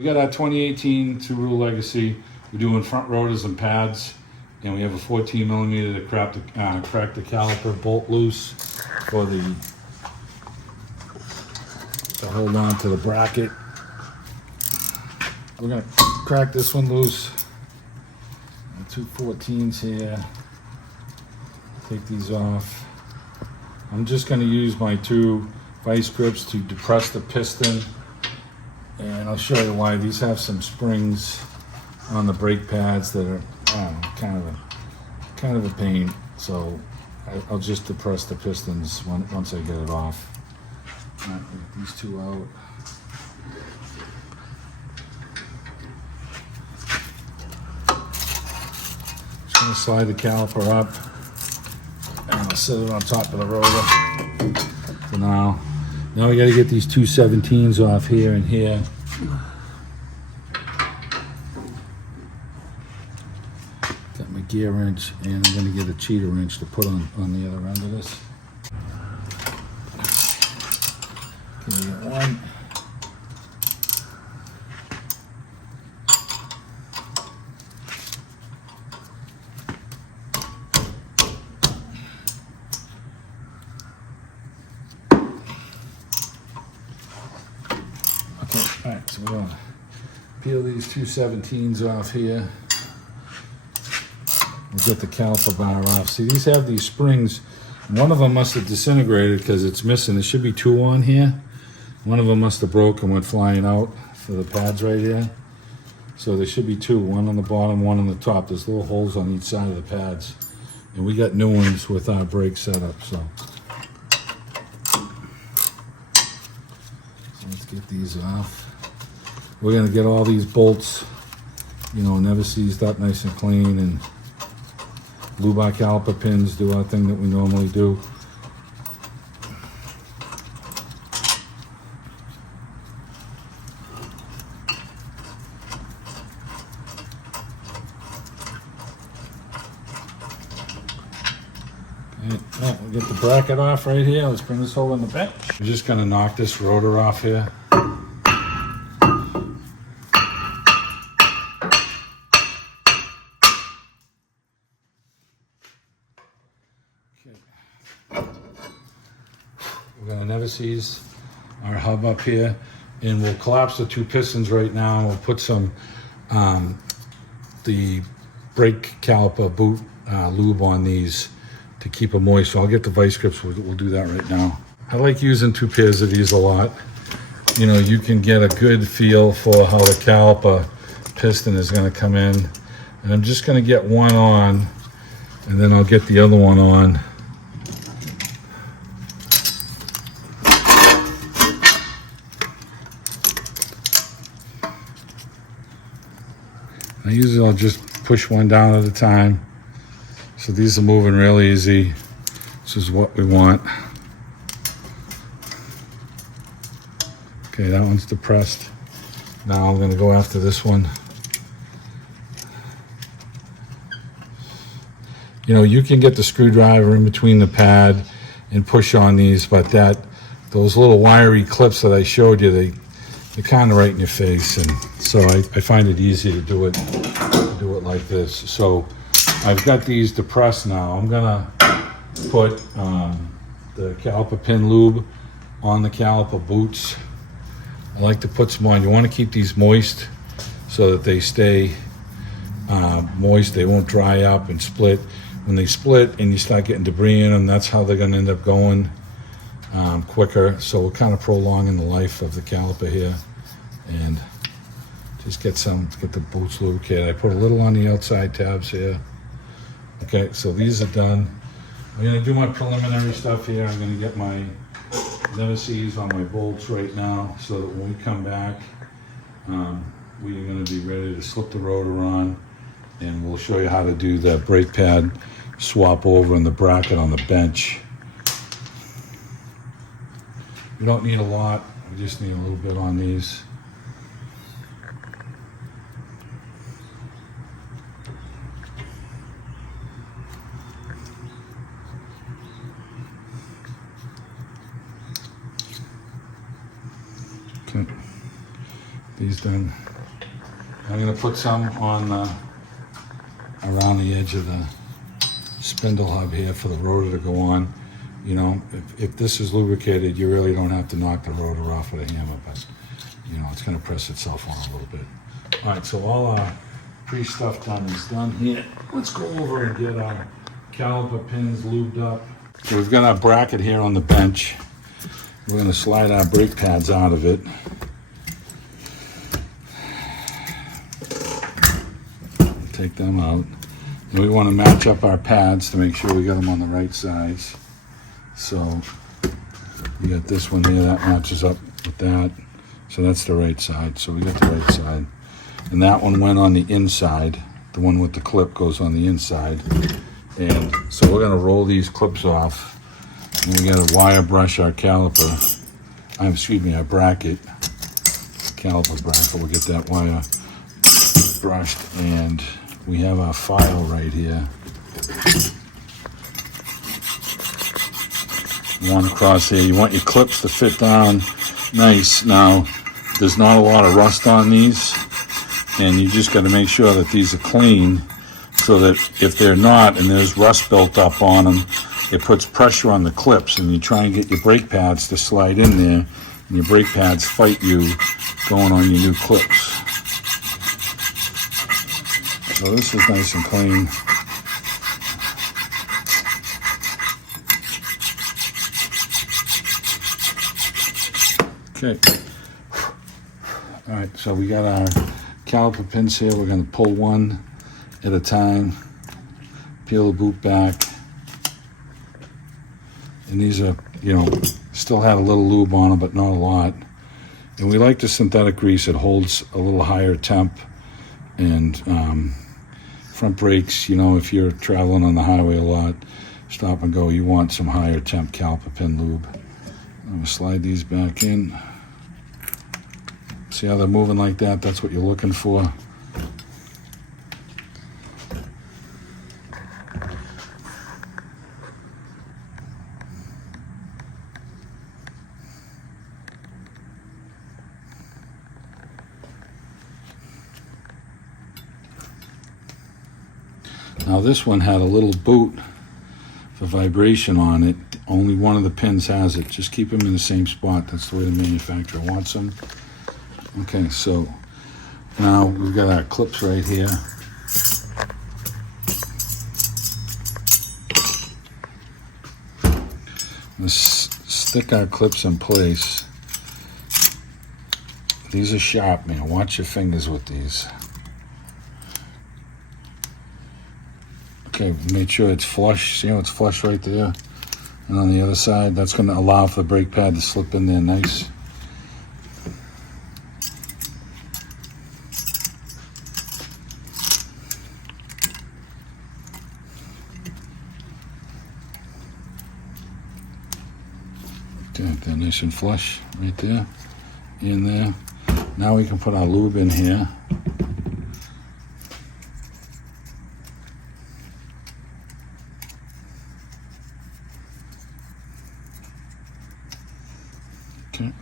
We got our 2018 Subaru Legacy. We're doing front rotors and pads, and we have a 14 millimeter to crack the caliper bolt loose for to hold on to the bracket. We're gonna crack this one loose. Two 14s here. Take these off. I'm just gonna use my two vice grips to depress the piston. And I'll show you why. These have some springs on the brake pads that are, I don't know, kind of a pain. So I'll just depress the pistons once I get it off. All right, get these two out. Just gonna slide the caliper up, and I'll set it on top of the rotor for now. Now we got to get these two 17s off here and here. Got my gear wrench, and I'm going to get a cheater wrench to put on the other end of this. Okay, we got one. Alright, so we're going to peel these two 17s off here. We'll get the caliper bar off. See, these have these springs. One of them must have disintegrated because it's missing. There should be two on here. One of them must have broke and went flying out for the pads right here. So there should be two, one on the bottom, one on the top. There's little holes on each side of the pads. And we got new ones with our brake setup, so let's get these off. We're gonna get all these bolts, never seized up, nice and clean, and lube our caliper pins, do our thing that we normally do. Okay, we'll get the bracket off right here. Let's bring this over on the bench. We're just gonna knock this rotor off here. We're going to never seize our hub up here, and we'll collapse the two pistons right now, and we'll put some the brake caliper boot lube on these to keep them moist. So I'll get the vice grips. We'll do that right now. I like using two pairs of these a lot. You can get a good feel for how the caliper piston is going to come in, and I'm just going to get one on, and then I'll get the other one on. I'll just push one down at a time. So these are moving real easy. This is what we want. Okay, that one's depressed. Now I'm going to go after this one. You can get the screwdriver in between the pad and push on these, but those little wiry clips that I showed you, they're kind of right in your face, and so I find it easy to do it like this. So I've got these depressed now. I'm gonna put the caliper pin lube on the caliper boots. I like to put some on. You want to keep these moist so that they stay moist. They won't dry up and split. When they split and you start getting debris in them, that's how they're going to end up going quicker. So we're kind of prolonging the life of the caliper here, and just get the boots lubricated. I put a little on the outside tabs here. Okay, so these are done. I'm going to do my preliminary stuff here. I'm going to get my never seize on my bolts right now, so that when we come back, we're going to be ready to slip the rotor on, and we'll show you how to do the brake pad swap over and the bracket on the bench. We don't need a lot. We just need a little bit on these. Okay, these done. I'm going to put some on around the edge of the spindle hub here for the rotor to go on. You know, if this is lubricated, you really don't have to knock the rotor off with a hammer, but you know, it's going to press itself on a little bit. All right, so all our pre-stuff done is done here. Let's go over and get our caliper pins lubed up. So we've got our bracket here on the bench. We're going to slide our brake pads out of it. Take them out. And we want to match up our pads to make sure we got them on the right size. So we got this one here that matches up with that. So that's the right side. So we got the right side. And that one went on the inside. The one with the clip goes on the inside. And so we're going to roll these clips off. And we got to wire brush our caliper. Our bracket. Caliper bracket. We'll get that wire brushed. And we have our file right here. One across here. You want your clips to fit down nice. Now, there's not a lot of rust on these, and you just got to make sure that these are clean, so that if they're not and there's rust built up on them, it puts pressure on the clips, and you try and get your brake pads to slide in there, and your brake pads fight you going on your new clips. So this is nice and clean. Okay. All right, so we got our caliper pins here. We're going to pull one at a time, peel the boot back. And these are, you know, still had a little lube on them, but not a lot. And we like the synthetic grease. It holds a little higher temp. And front brakes, you know, if you're traveling on the highway a lot, stop and go, you want some higher temp caliper pin lube. I'm going to slide these back in. See how they're moving like that? That's what you're looking for. Now this one had a little boot for vibration on it. Only one of the pins has it. Just keep them in the same spot. That's the way the manufacturer wants them. Okay, so now we've got our clips right here. Let's stick our clips in place. These are sharp, man. Watch your fingers with these. Okay, make sure it's flush. See how it's flush right there? And on the other side, that's going to allow for the brake pad to slip in there nice. Okay, they're nice and flush right there, in there. Now we can put our lube in here. Okay,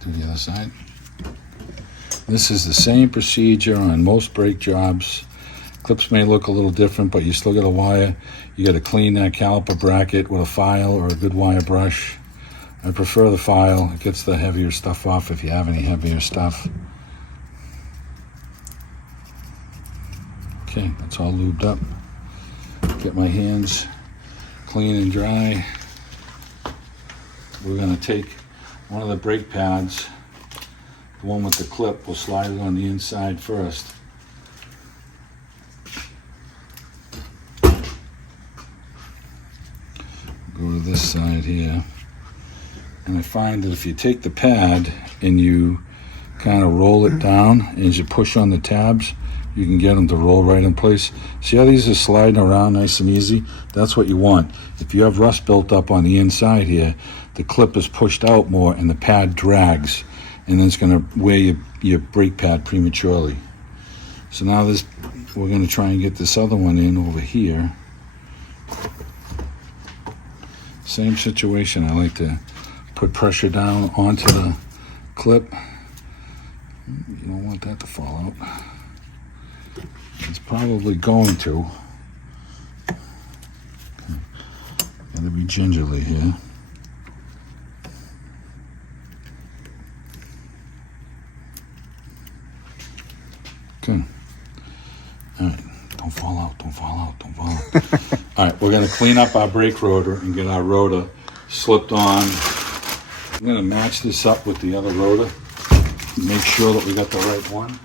do the other side. This is the same procedure on most brake jobs. Clips may look a little different, but you still got a wire. You got to clean that caliper bracket with a file or a good wire brush. I prefer the file. It gets the heavier stuff off if you have any heavier stuff. Okay, that's all lubed up. Get my hands clean and dry. We're going to take one of the brake pads, the one with the clip, we'll slide it on the inside first. Go to this side here. And I find that if you take the pad and you kind of roll it down, and as you push on the tabs, you can get them to roll right in place. See how these are sliding around nice and easy? That's what you want. If you have rust built up on the inside here, the clip is pushed out more and the pad drags, and then it's going to wear your brake pad prematurely. So now we're going to try and get this other one in over here. Same situation. I like to put pressure down onto the clip. You don't want that to fall out. It's probably going to. Gotta be gingerly here. Okay. All right. Don't fall out. Don't fall out. Don't fall out. All right. We're gonna clean up our brake rotor and get our rotor slipped on. I'm gonna match this up with the other rotor. Make sure that we got the right one.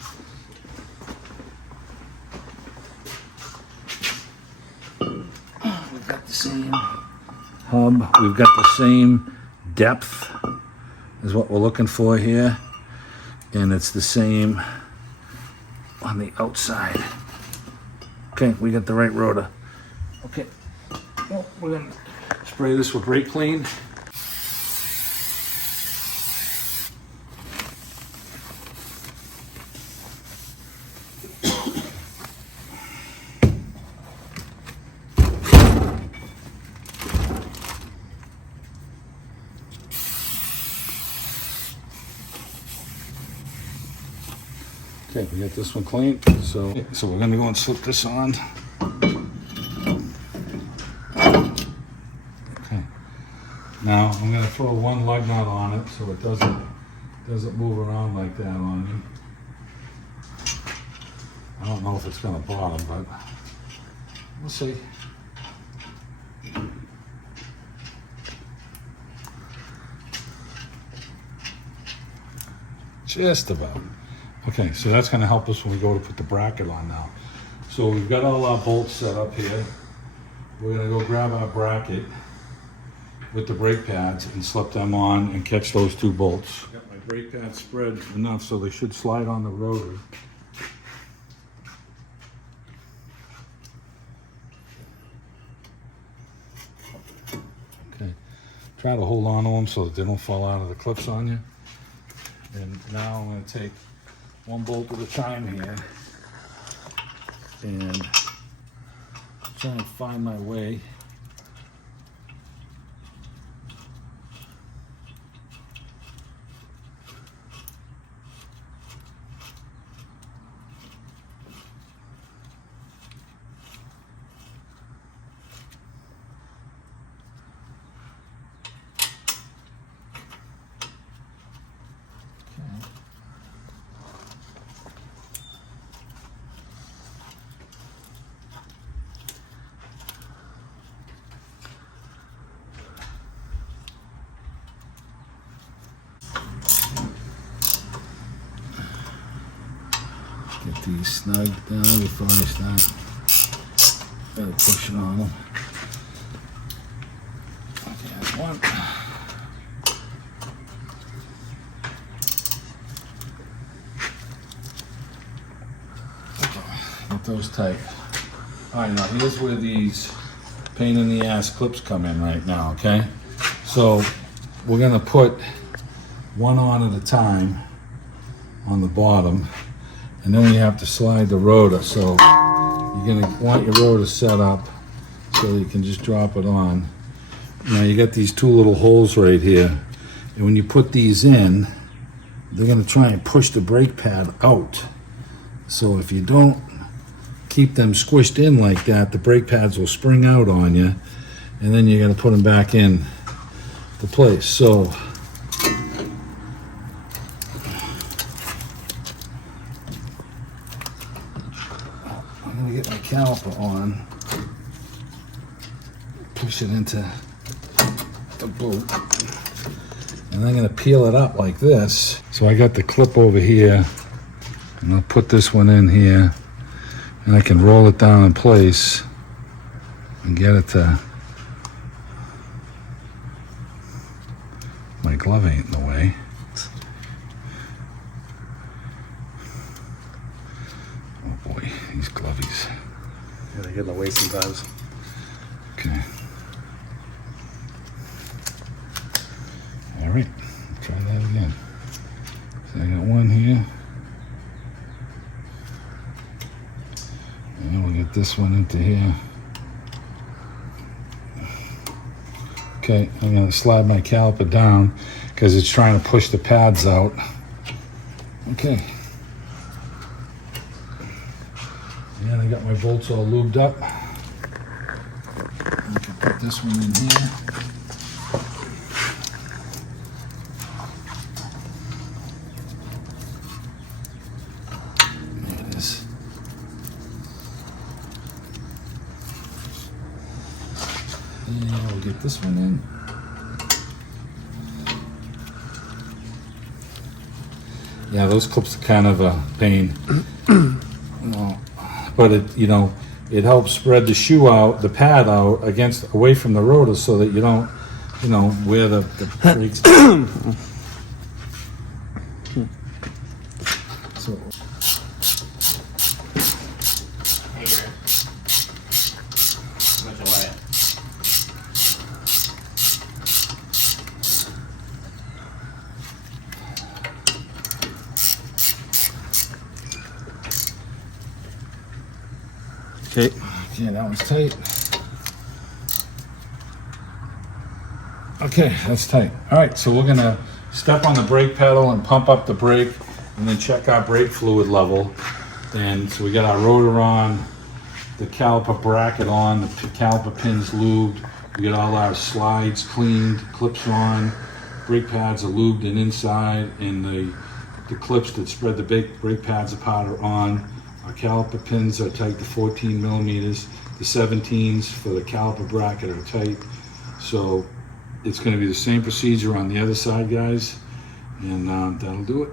We've got the same hub. We've got the same depth is what we're looking for here. And it's the same on the outside. Okay, we got the right rotor. Okay, well, we're gonna spray this with brake clean. Okay, we got this one clean. So we're gonna go and slip this on. Okay. Now I'm gonna throw one lug nut on it so it doesn't move around like that on you. I don't know if it's gonna bottom, but we'll see. Just about. Okay, so that's going to help us when we go to put the bracket on now. So we've got all our bolts set up here. We're going to go grab our bracket with the brake pads and slip them on and catch those two bolts. Got my brake pads spread enough so they should slide on the rotor. Okay, try to hold on to them so that they don't fall out of the clips on you. And now I'm going to take one bolt at a time here and try and find my way. Get these snug down before I start really pushing on them. Okay, that's one. Okay, get those tight. All right, now here's where these pain in the ass clips come in right now, okay? So we're gonna put one on at a time on the bottom. And then we have to slide the rotor. So you're gonna want your rotor set up so you can just drop it on. Now you got these two little holes right here. And when you put these in, they're gonna try and push the brake pad out. So if you don't keep them squished in like that, the brake pads will spring out on you. And then you're gonna put them back in to place. So get my caliper on, push it into the boot, and I'm going to peel it up like this. So I got the clip over here, and I'll put this one in here, and I can roll it down in place and get it to, my glove ain't in the way. These glovies. Yeah, they get in the way sometimes. Okay. All right, try that again. So I got one here. And we'll get this one into here. Okay, I'm gonna slide my caliper down because it's trying to push the pads out. Okay. And I got my bolts all lubed up. I can put this one in here. There it is. And we'll get this one in. Yeah, those clips are kind of a pain. But it, you know, it helps spread the shoe out, the pad out away from the rotor, so that you don't, you know, wear the brakes. So. Hey, Gary. Much away. Okay. Okay, that one's tight. Okay, that's tight. All right, so we're gonna step on the brake pedal and pump up the brake, and then check our brake fluid level. And so we got our rotor on, the caliper bracket on, the caliper pins lubed. We got all our slides cleaned, clips on, brake pads are lubed and inside, and the clips that spread the brake pads apart are on. Our caliper pins are tight to 14 millimeters. The 17s for the caliper bracket are tight. So it's going to be the same procedure on the other side, guys, and that'll do it.